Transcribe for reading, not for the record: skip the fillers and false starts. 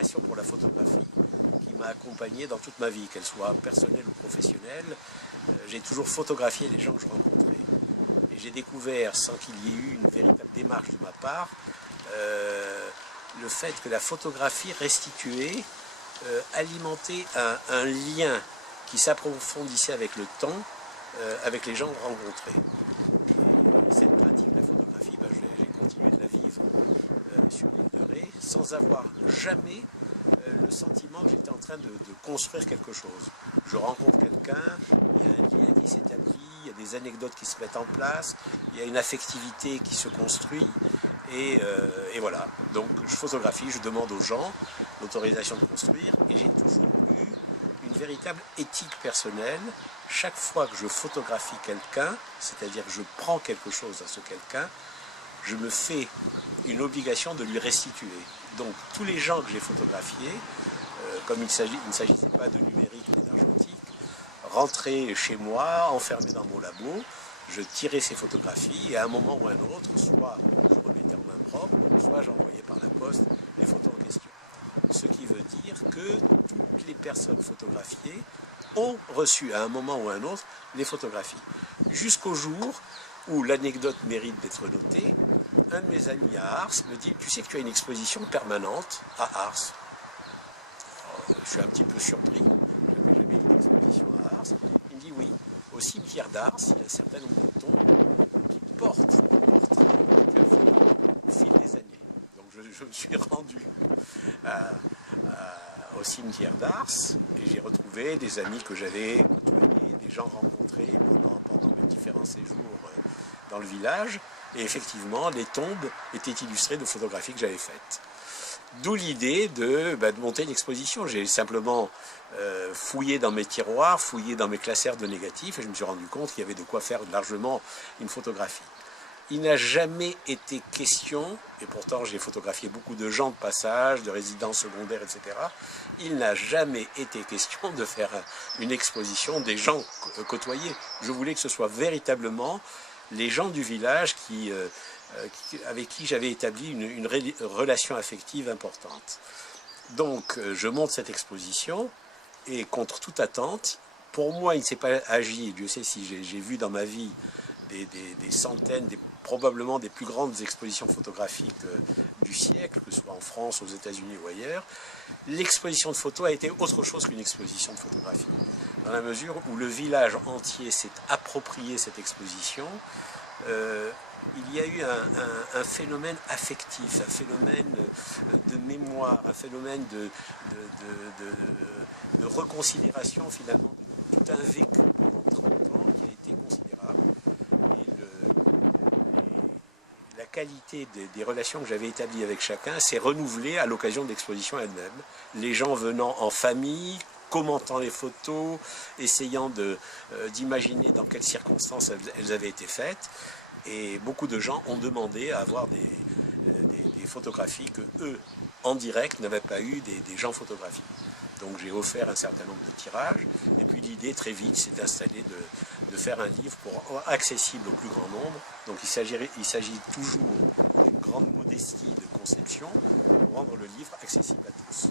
passion pour la photographie qui m'a accompagné dans toute ma vie, qu'elle soit personnelle ou professionnelle. J'ai toujours photographié les gens que je rencontrais. Et j'ai découvert, sans qu'il y ait eu une véritable démarche de ma part, le fait que la photographie restituée alimentait un lien qui s'approfondissait avec le temps, avec les gens rencontrés. Et cette pratique de la photographie, j'ai continué de la vivre sur l'île de Ré, sans avoir jamais le sentiment que j'étais en train de construire quelque chose. Je rencontre quelqu'un, il y a un lien qui s'établit, il y a des anecdotes qui se mettent en place, il y a une affectivité qui se construit, et voilà. Donc je photographie, je demande aux gens l'autorisation de construire, et j'ai toujours eu une véritable éthique personnelle. Chaque fois que je photographie quelqu'un, c'est-à-dire que je prends quelque chose à ce quelqu'un, je me fais une obligation de lui restituer. Donc tous les gens que j'ai photographiés, comme il ne s'agissait pas de numérique mais d'argentique, rentraient chez moi, enfermés dans mon labo, je tirais ces photographies et à un moment ou à un autre, soit je remettais en main propre, soit j'envoyais par la poste les photos en question. Ce qui veut dire que toutes les personnes photographiées ont reçu à un moment ou à un autre les photographies. Jusqu'au jour où l'anecdote mérite d'être notée, un de mes amis à Ars me dit « Tu sais que tu as une exposition permanente à Ars ?» Je suis un petit peu surpris, je n'avais jamais eu une exposition à Ars. Il me dit « Oui, au cimetière d'Ars, il y a un certain nombre de tombes qui portent ce que tu as fait au fil des années. » Donc je me suis rendu au cimetière d'Ars et j'ai retrouvé des amis que j'avais côtoyés, des gens rencontrés pendant mes différents séjours dans le village, et effectivement les tombes étaient illustrées de photographies que j'avais faites. D'où l'idée de monter une exposition. J'ai simplement fouillé dans mes tiroirs, fouillé dans mes classeurs de négatifs, et je me suis rendu compte qu'il y avait de quoi faire largement une photographie. Il n'a jamais été question, et pourtant j'ai photographié beaucoup de gens de passage, de résidences secondaires, etc. Il n'a jamais été question de faire une exposition des gens côtoyés. Je voulais que ce soit véritablement les gens du village avec qui j'avais établi une relation affective importante. Donc je monte cette exposition, et contre toute attente, pour moi il ne s'est pas agi, Dieu sait si j'ai vu dans ma vie des centaines, probablement des plus grandes expositions photographiques du siècle, que ce soit en France, aux États-Unis ou ailleurs. L'exposition de photos a été autre chose qu'une exposition de photographie, dans la mesure où le village entier s'est approprié cette exposition. Il y a eu un phénomène affectif, un phénomène de mémoire, un phénomène de reconsidération finalement de tout un vécu pendant 30 ans qui a été considérable. La qualité des relations que j'avais établies avec chacun s'est renouvelée à l'occasion de l'exposition elle-même. Les gens venant en famille, commentant les photos, essayant d'imaginer dans quelles circonstances elles avaient été faites. Et beaucoup de gens ont demandé à avoir des photographies que eux, en direct, n'avaient pas eu des gens photographiés. Donc j'ai offert un certain nombre de tirages, et puis l'idée très vite s'est installée de faire un livre accessible au plus grand nombre. Donc il s'agit toujours d'une grande modestie de conception pour rendre le livre accessible à tous.